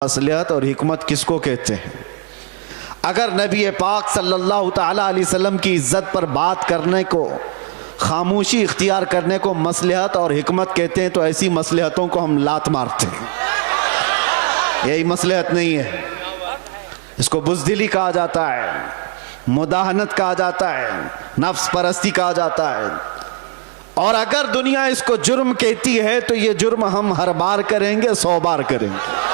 मसलहत और हिकमत किसको कहते हैं? अगर नबी पाक सल्लल्लाहु ताला अलैहि वसल्लम की इज्जत पर बात करने को, खामोशी इख्तियार करने को मसलहत और हिकमत कहते हैं, तो ऐसी मसलहतों को हम लात मारते हैं। यही मसलहत नहीं है, इसको बुज़दिली कहा जाता है, मुदाहनत कहा जाता है, नफ्स परस्ती कहा जाता है। और अगर दुनिया इसको जुर्म कहती है तो ये जुर्म हम हर बार करेंगे, 100 बार करेंगे।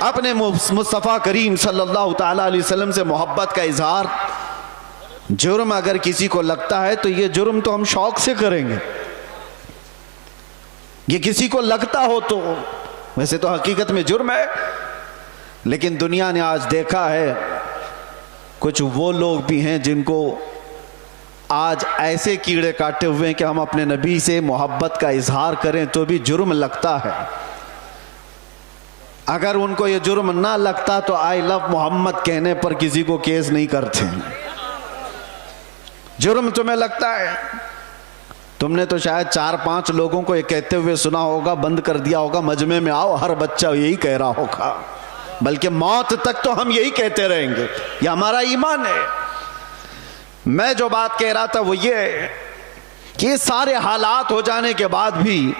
अपने मुस्तफ़ा करीम सल्लल्लाहु ताला अलैहि वसल्लम से मोहब्बत का इजहार जुर्म अगर किसी को लगता है तो ये जुर्म तो हम शौक से करेंगे। ये किसी को लगता हो तो वैसे तो हकीकत में जुर्म है, लेकिन दुनिया ने आज देखा है कुछ वो लोग भी हैं जिनको आज ऐसे कीड़े काटे हुए हैं कि हम अपने नबी से मोहब्बत का इजहार करें तो भी जुर्म लगता है। अगर उनको ये जुर्म ना लगता तो आई लव मोहम्मद कहने पर किसी को केस नहीं करते। जुर्म तुम्हें लगता है, तुमने तो शायद 4-5 लोगों को ये कहते हुए सुना होगा, बंद कर दिया होगा, मजमे में आओ, हर बच्चा यही कह रहा होगा, बल्कि मौत तक तो हम यही कहते रहेंगे, ये हमारा ईमान है। मैं जो बात कह रहा था वो ये कि सारे हालात हो जाने के बाद भी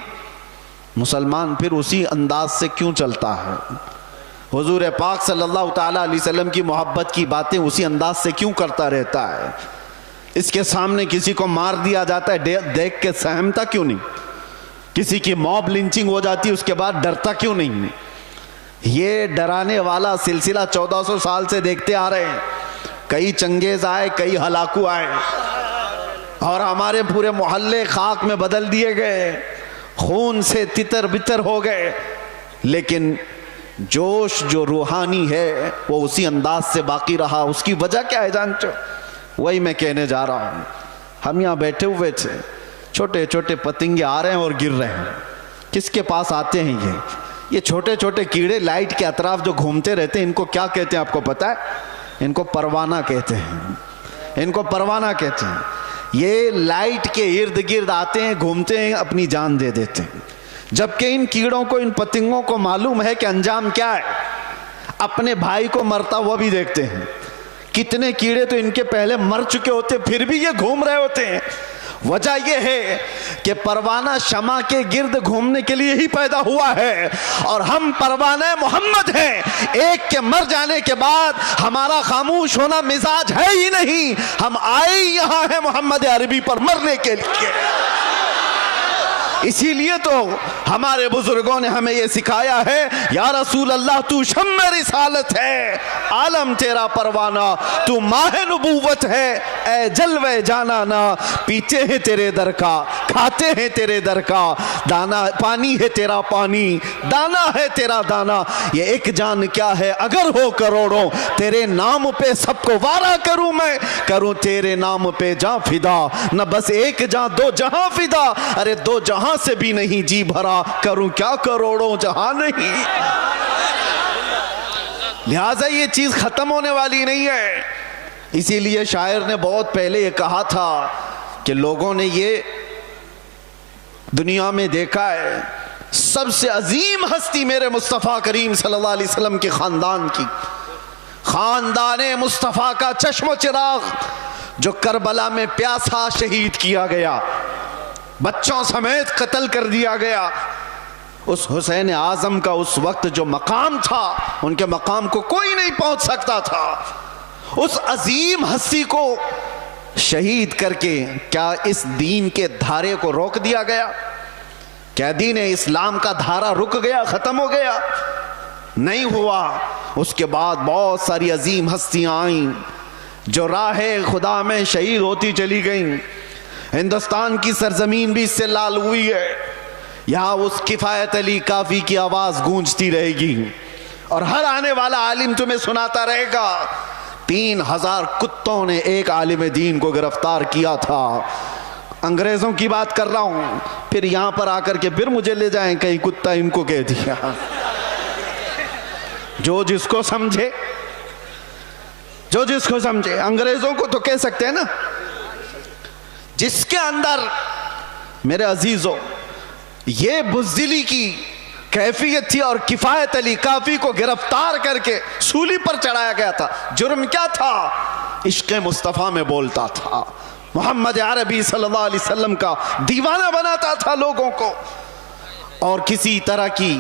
मुसलमान फिर उसी अंदाज से क्यों चलता है? हुजूर पाक सल्लल्लाहु ताला अलैहि वसल्लम की मोहब्बत की बातें उसी अंदाज से क्यों करता रहता है? इसके सामने किसी को मार दिया जाता है, देख के सहमता क्यों नहीं? किसी की मॉब लिंचिंग हो जाती है, उसके बाद डरता क्यों नहीं? ये डराने वाला सिलसिला 1400 साल से देखते आ रहे हैं। कई चंगेज आए, कई हलाकू आए और हमारे पूरे मोहल्ले खाक में बदल दिए गए, खून से तितर बितर हो गए, लेकिन जोश जो रूहानी है वो उसी अंदाज से बाकी रहा। उसकी वजह क्या है जानते हो? वही मैं कहने जा रहा हूँ। हम यहाँ बैठे हुए थे, छोटे छोटे पतंगे आ रहे हैं और गिर रहे हैं। किसके पास आते हैं ये छोटे छोटे कीड़े लाइट के अतराफ जो घूमते रहते हैं, इनको क्या कहते हैं आपको पता है? इनको परवाना कहते हैं। इनको परवाना कहते हैं। ये लाइट के इर्द गिर्द आते हैं, घूमते हैं, अपनी जान दे देते हैं। जबकि इन कीड़ों को, इन पतंगों को मालूम है कि अंजाम क्या है। अपने भाई को मरता हुआ भी देखते हैं। कितने कीड़े तो इनके पहले मर चुके होते, फिर भी ये घूम रहे होते हैं। वजह यह है कि परवाना शमा के गिर्द घूमने के लिए ही पैदा हुआ है, और हम परवाने मोहम्मद हैं। एक के मर जाने के बाद हमारा खामोश होना मिजाज है ही नहीं। हम आए यहां हैं मोहम्मद अरबी पर मरने के लिए। इसीलिए तो हमारे बुजुर्गों ने हमें यह सिखाया है, या रसूल अल्लाह तू शम्मे रिसालत है, आलम तेरा परवाना, तू माहे नबूवत है, ए जलवे जाना ना, पीते हैं तेरे दर का, खाते हैं तेरे दर का, दाना पानी है तेरा पानी, दाना है तेरा दाना। ये एक जान क्या है अगर हो करोड़ों, तेरे नाम पे सबको वारा करूं मैं, करूं तेरे नाम पे जा फिदा, न बस एक जा दो जहां फिदा, अरे दो जहां से भी नहीं जी भरा, करूं क्या करोड़ों जहां नहीं। लिहाजा ये चीज खत्म होने वाली नहीं है। इसीलिए शायर ने बहुत पहले ये कहा था कि लोगों ने ये दुनिया में देखा है, सबसे अजीम हस्ती मेरे मुस्तफ़ा करीम सल्लल्लाहु अलैहि वसल्लम के खानदान की, खानदाने मुस्तफ़ा का चश्म चिराग, जो करबला में प्यासा शहीद किया गया, बच्चों समेत कत्ल कर दिया गया। उस हुसैन आजम का उस वक्त जो मकाम था, उनके मकाम को कोई नहीं पहुंच सकता था। उस अजीम हस्ती को शहीद करके क्या इस दीन के धारे को रोक दिया गया? क्या दीन इस्लाम का धारा रुक गया, खत्म हो गया? नहीं हुआ। उसके बाद बहुत सारी अजीम हस्तियां आईं जो राहे खुदा में शहीद होती चली गईं। हिंदुस्तान की सरजमीन भी इससे लाल हुई है। यहाँ उस किफायत अली काफी की आवाज गूंजती रहेगी और हर आने वाला आलिम तुम्हें सुनाता रहेगा, 3000 कुत्तों ने एक आलिम दीन को गिरफ्तार किया था। अंग्रेजों की बात कर रहा हूं। फिर यहां पर आकर के फिर मुझे ले जाएं, कहीं कुत्ता इनको कह दिया। जो जिसको समझे, जो जिसको समझे। अंग्रेजों को तो कह सकते हैं ना। जिसके अंदर मेरे अजीजों ये बुज़दिली की कैफियत थी। और किफायत अली काफी को गिरफ्तार करके सूली पर चढ़ाया गया था। जुर्म क्या था? इश्क़ मुस्तफ़ा में बोलता था, मोहम्मद अरबी सल्लल्लाहु अलैहि वसल्लम का दीवाना बनाता था लोगों को, और किसी तरह की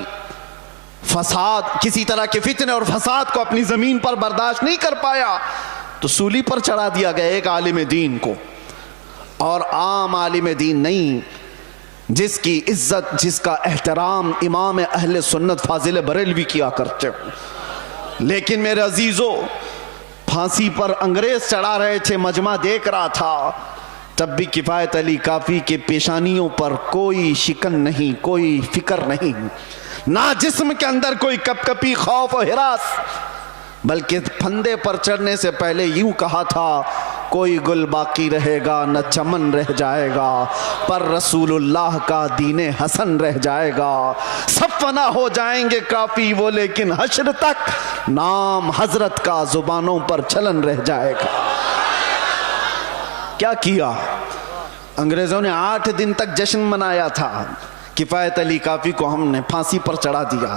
फसाद, किसी तरह के फितने और फसाद को अपनी जमीन पर बर्दाश्त नहीं कर पाया, तो सूली पर चढ़ा दिया गया एक आलिम दीन को। और आम आलिम दीन नहीं, जिसकी इज्जत, जिसका एहतराम इमाम अहले सुन्नत फाजिल बरेलवी किया करते हो। लेकिन मेरे अजीजों, फांसी पर अंग्रेज चढ़ा रहे थे, मजमा देख रहा था, तब भी किफायत अली काफी के पेशानियों पर कोई शिकन नहीं, कोई फिक्र नहीं, ना जिस्म के अंदर कोई कपकपी, खौफ और हिरास, बल्कि फंदे पर चढ़ने से पहले यूं कहा था, कोई गुल बाकी रहेगा न चमन रह जाएगा, पर रसूलुल्लाह का दीने हसन रह जाएगा। सब फना हो जाएंगे काफी वो, लेकिन हश्र तक नाम हजरत का जुबानों पर चलन रह जाएगा। क्या किया? अंग्रेजों ने 8 दिन तक जश्न मनाया था। किफायत अली काफी को हमने फांसी पर चढ़ा दिया।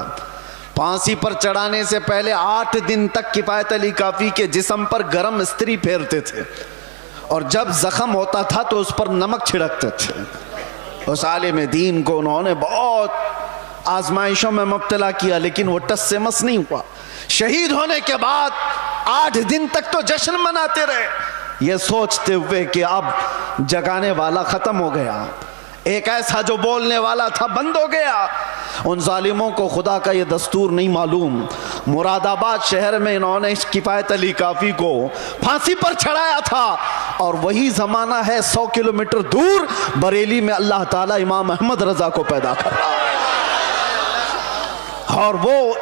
फांसी पर चढ़ाने से पहले 8 दिन तक किफायत अली काफी के जिस्म पर गरम इस्त्री फेरते थे, और जब जख्म होता था तो उस पर नमक छिड़कते थे। उस आलिम दीन को उन्होंने बहुत आजमाइशों में मुब्तला किया, लेकिन वो टस से मस नहीं हुआ। शहीद होने के बाद 8 दिन तक तो जश्न मनाते रहे, ये सोचते हुए कि अब जगाने वाला खत्म हो गया, एक ऐसा जो बोलने वाला था बंद हो गया। उन जालिमों को खुदा का ये दस्तूर नहीं मालूम। मुरादाबाद शहर में इन्होंने किफायत अली काफी को फांसी पर चढ़ाया था, और वही जमाना है 100 किलोमीटर दूर बरेली में अल्लाह ताला इमाम अहमद रजा को पैदा कर रहा है। और वो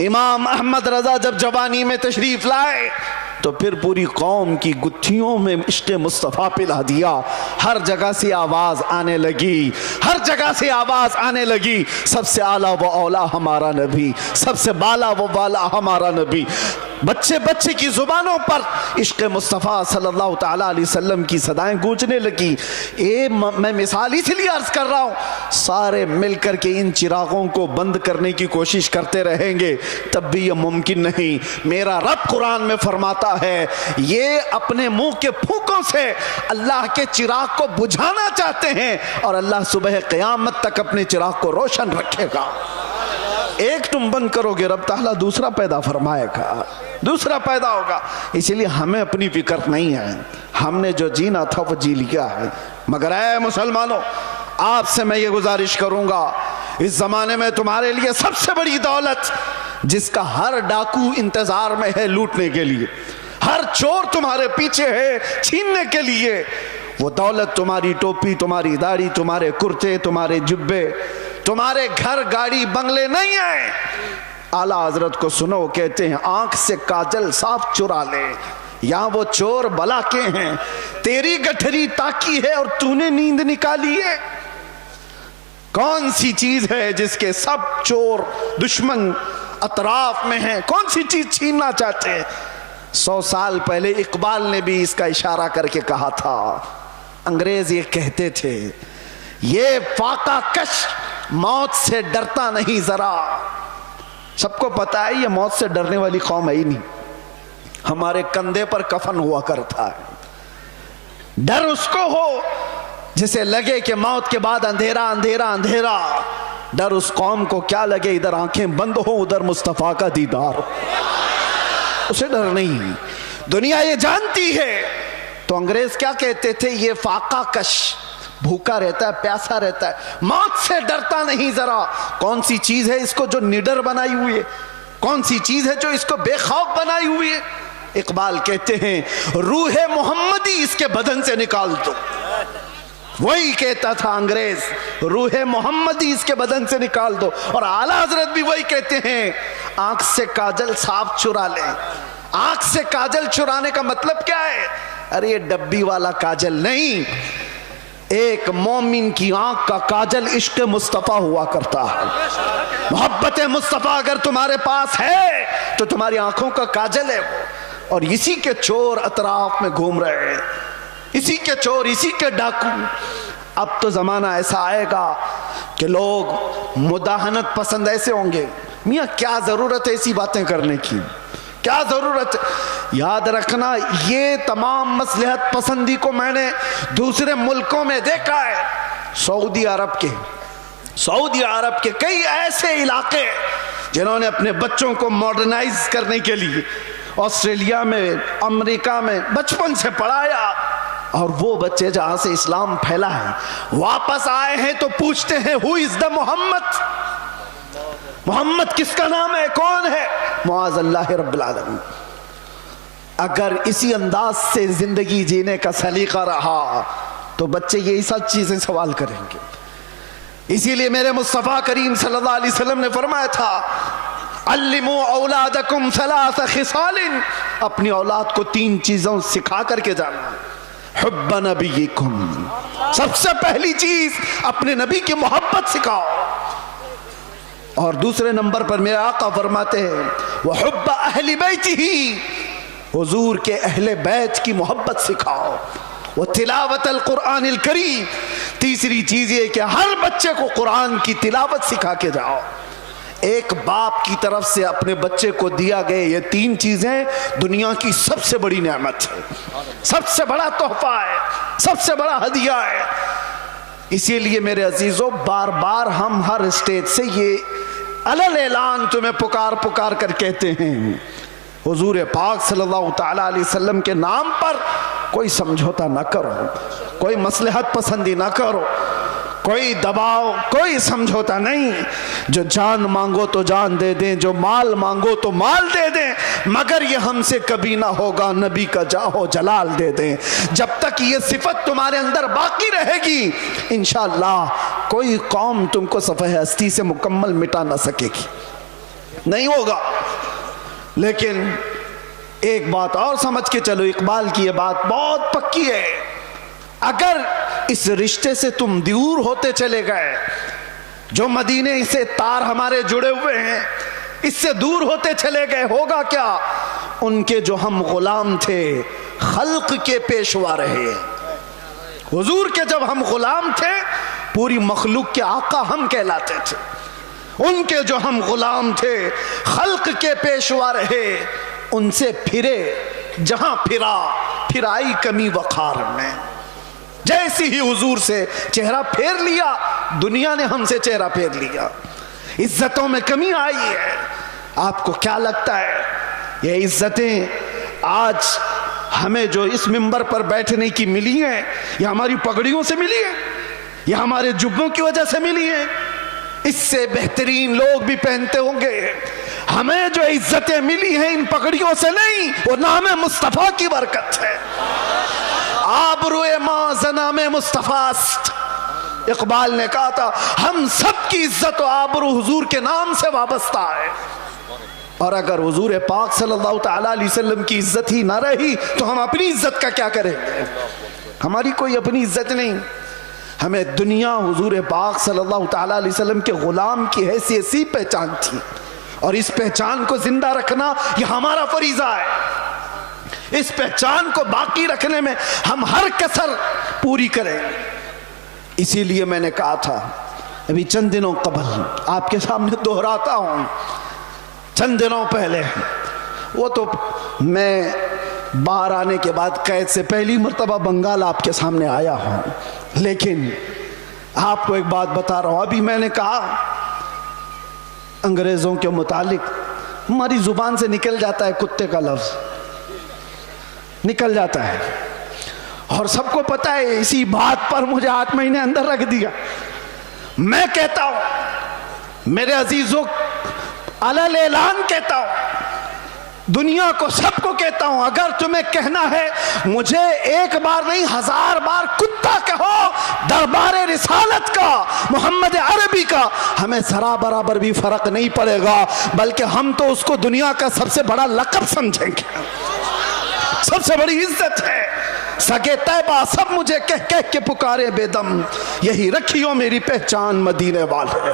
इमाम अहमद रजा जब जवानी में तशरीफ लाए तो फिर पूरी कौम की गुत्थियों में इश्क़ मुस्तफ़ा पिला दिया। हर जगह से आवाज़ आने लगी, हर जगह से आवाज़ आने लगी, सबसे आला व औला हमारा नबी, सबसे बाला व बाला हमारा नबी। बच्चे बच्चे की जुबानों पर इश्क़ मुस्तफ़ा सल्लल्लाहु ताला अलैहि वसल्लम की सदाएं गूंजने लगी। मैं मिसाल इसलिए अर्ज कर रहा हूँ, सारे मिलकर के इन चिरागों को बंद करने की कोशिश करते रहेंगे तब भी यह मुमकिन नहीं। मेरा रब कुरान में फरमाता है, ये अपने मुंह के फूकों से अल्लाह के चिराग को बुझाना चाहते हैं, और अल्लाह सुबह क़यामत तक अपने चिराग को रोशन रखेगा। एक तुम बंद करोगे, रब ताला दूसरा पैदा फरमाएगा, दूसरा पैदा होगा। इसलिए हमें अपनी फिक्र नहीं है, हमने जो जीना था वो जी लिया है। मगर ऐ मुसलमानों, आपसे मैं ये गुजारिश करूंगा, इस जमाने में तुम्हारे लिए सबसे बड़ी दौलत, जिसका हर डाकू इंतजार में है लूटने के लिए, हर चोर तुम्हारे पीछे है छीनने के लिए, वो दौलत तुम्हारी टोपी, तुम्हारी दाढ़ी, तुम्हारे कुर्ते, तुम्हारे जुब्बे, तुम्हारे घर गाड़ी बंगले नहीं है। आला हजरत को सुनो, कहते हैं आंख से काजल साफ चुरा ले, यहां वो चोर बला के हैं, तेरी गठरी ताकी है और तूने नींद निकाली है। कौन सी चीज है जिसके सब चोर दुश्मन अतराफ में हैं? कौन सी चीज छीनना चाहते हैं? 100 साल पहले इकबाल ने भी इसका इशारा करके कहा था। अंग्रेज ये कहते थे, ये फाका कश मौत से डरता नहीं जरा। सबको पता है ये मौत से डरने वाली कौम है ही नहीं। हमारे कंधे पर कफन हुआ करता है। डर उसको हो जिसे लगे कि मौत के बाद अंधेरा अंधेरा अंधेरा। डर उस कौम को क्या लगे, इधर आंखें बंद हो उधर मुस्तफा का दीदार हो, उसे डर नहीं। दुनिया ये जानती है। तो अंग्रेज क्या कहते थे, ये फाका कश, भूखा रहता है, प्यासा रहता है, मौत से डरता नहीं जरा। कौन सी चीज है इसको जो निडर बनाई हुई है? कौन सी चीज है जो इसको बेखौफ बनाई हुई है? इकबाल कहते हैं, रूह मोहम्मदी इसके बदन से निकाल दो। वही कहता था अंग्रेज, रूह मोहम्मदी इसके बदन से निकाल दो। और आला हजरत भी वही कहते हैं, आंख से काजल साफ चुरा ले। आंख से काजल चुराने का मतलब क्या है? अरे ये डब्बी वाला काजल नहीं, एक मोमिन की आंख का काजल इश्क मुस्तफा हुआ करता है। मोहब्बत मुस्तफा अगर तुम्हारे पास है तो तुम्हारी आंखों का काजल है वो। और इसी के चोर अतराफ में घूम रहे हैं, इसी के चोर, इसी के डाकू। अब तो जमाना ऐसा आएगा कि लोग मुदाहनत पसंद ऐसे होंगे, मियाँ क्या जरूरत है ऐसी बातें करने की, क्या जरूरत है। याद रखना, ये तमाम मसलहत पसंदी को मैंने दूसरे मुल्कों में देखा है। सऊदी अरब के कई ऐसे इलाके जिन्होंने अपने बच्चों को मॉडर्नाइज करने के लिए ऑस्ट्रेलिया में, अमेरिका में बचपन से पढ़ाया, और वो बच्चे जहां से इस्लाम फैला है वापस आए हैं तो पूछते हैं हु इज द मोहम्मद किसका नाम है, कौन है? मुआज़ल्लाह रब्बिल आलमीन। अगर इसी अंदाज से जिंदगी जीने का सलीका रहा तो बच्चे यही सब चीजें सवाल करेंगे। इसीलिए मेरे मुस्तफा करीम सल्लल्लाहु अलैहि वसल्लम ने फरमाया था, अल्लिमू औलादकुम सलासा खिसालिन, अपनी औलाद को 3 चीजों सिखा करके जाना। हुब्ब नबीकुम, सबसे पहली चीज अपने नबी की मोहब्बत सिखाओ, और दूसरे नंबर पर मेरे आका फरमाते हैं वह हुब्ब अहली बैतिही, हुजूर के अहले बैत की मोहब्बत सिखाओ, वो तिलावत अल कुरान अल करीम, तीसरी चीज ये कि हर बच्चे को कुरान की तिलावत सिखा के जाओ। एक बाप की तरफ से अपने बच्चे को दिया गए ये 3 चीजें दुनिया की सबसे बड़ी नेमत है, सबसे बड़ा तोहफा है, सबसे बड़ा हदिया है। इसीलिए मेरे अजीजों, बार बार हम हर स्टेज से ये अलल ऐलान तुम्हें पुकार पुकार कर कहते हैं, हुजूर पाक सल्लल्लाहु तआला अलैहि वसल्लम के नाम पर कोई समझौता ना करो, कोई मसलहत पसंदी ना करो, कोई दबाव, कोई समझौता नहीं। जो जान मांगो तो जान दे दें, जो माल मांगो तो माल दे दें, मगर ये हमसे कभी ना होगा नबी का जाहो जलाल दे दें। जब तक ये सिफत तुम्हारे अंदर बाकी रहेगी, इंशाअल्लाह कोई कौम तुमको सफ़े हस्ती से मुकम्मल मिटा ना सकेगी, नहीं होगा। लेकिन एक बात और समझ के चलो, इकबाल की ये बात बहुत पक्की है, अगर इस रिश्ते से तुम दूर होते चले गए, जो मदीने से तार हमारे जुड़े हुए हैं इससे दूर होते चले गए, होगा क्या? उनके जो हम गुलाम थे, खल्क के पेशवा रहे। हुजूर के जब हम गुलाम थे, पूरी मखलूक के आका हम कहलाते थे। उनके जो हम गुलाम थे, खल्क के पेशवा रहे, उनसे फिरे जहां फिर आई कमी वखार में। जैसी ही हुजूर से चेहरा फेर लिया, दुनिया ने हमसे चेहरा फेर लिया, इज्जतों में कमी आई है। आपको क्या लगता है ये इज्जतें आज हमें जो इस मिंबर पर बैठने की मिली हैं, ये हमारी पगड़ियों से मिली है, ये हमारे जुब्बों की वजह से मिली है? इससे बेहतरीन लोग भी पहनते होंगे। हमें जो इज्जतें मिली हैं इन पगड़ियों से नहीं, वो नाम मुस्तफा की बरकत है। आबरूए मां ज़नाम मुस्तफास्त, इकबाल ने कहा था हम सब की इज्जत और आबरू हुजूर के नाम से वाबस्ता है। और अगर हुजूर पाक सल्लल्लाहु तआला अलैहि वसल्लम की इज्जत ही ना रही तो हम अपनी इज्जत का क्या करेंगे? हमारी कोई अपनी इज्जत नहीं। हमें दुनिया हुजूर पाक सल्लल्लाहु तआला अलैहि वसल्लम के गुलाम की हैसियत सी पहचान थी, और इस पहचान को जिंदा रखना ये हमारा फरीजा है। इस पहचान को बाकी रखने में हम हर कसर पूरी करें। इसीलिए मैंने कहा था अभी चंद दिनों कबल, आपके सामने दोहराता हूं, चंद दिनों पहले, वो तो मैं बाहर आने के बाद कैद से पहली मर्तबा बंगाल आपके सामने आया हूं, लेकिन आपको एक बात बता रहा हूं। अभी मैंने कहा अंग्रेजों के मुतालिक हमारी जुबान से निकल जाता है कुत्ते का लफ्ज, निकल जाता है, और सबको पता है। इसी बात पर मुझे 8 महीने अंदर रख दिया। मैं कहता हूं मेरे अजीजों, अलल ऐलान कहता हूं, दुनिया को सबको कहता हूं, अगर तुम्हें कहना है मुझे एक बार नहीं 1000 बार कुत्ता कहो, दरबारे रिसालत का, मोहम्मद अरबी का, हमें जरा बराबर भी फर्क नहीं पड़ेगा, बल्कि हम तो उसको दुनिया का सबसे बड़ा लक़ब समझेंगे, सबसे बड़ी इज्जत है। सगे तैबा सब मुझे कह कह के पुकारे बेदम, यही रखियो मेरी पहचान मदीने वाले।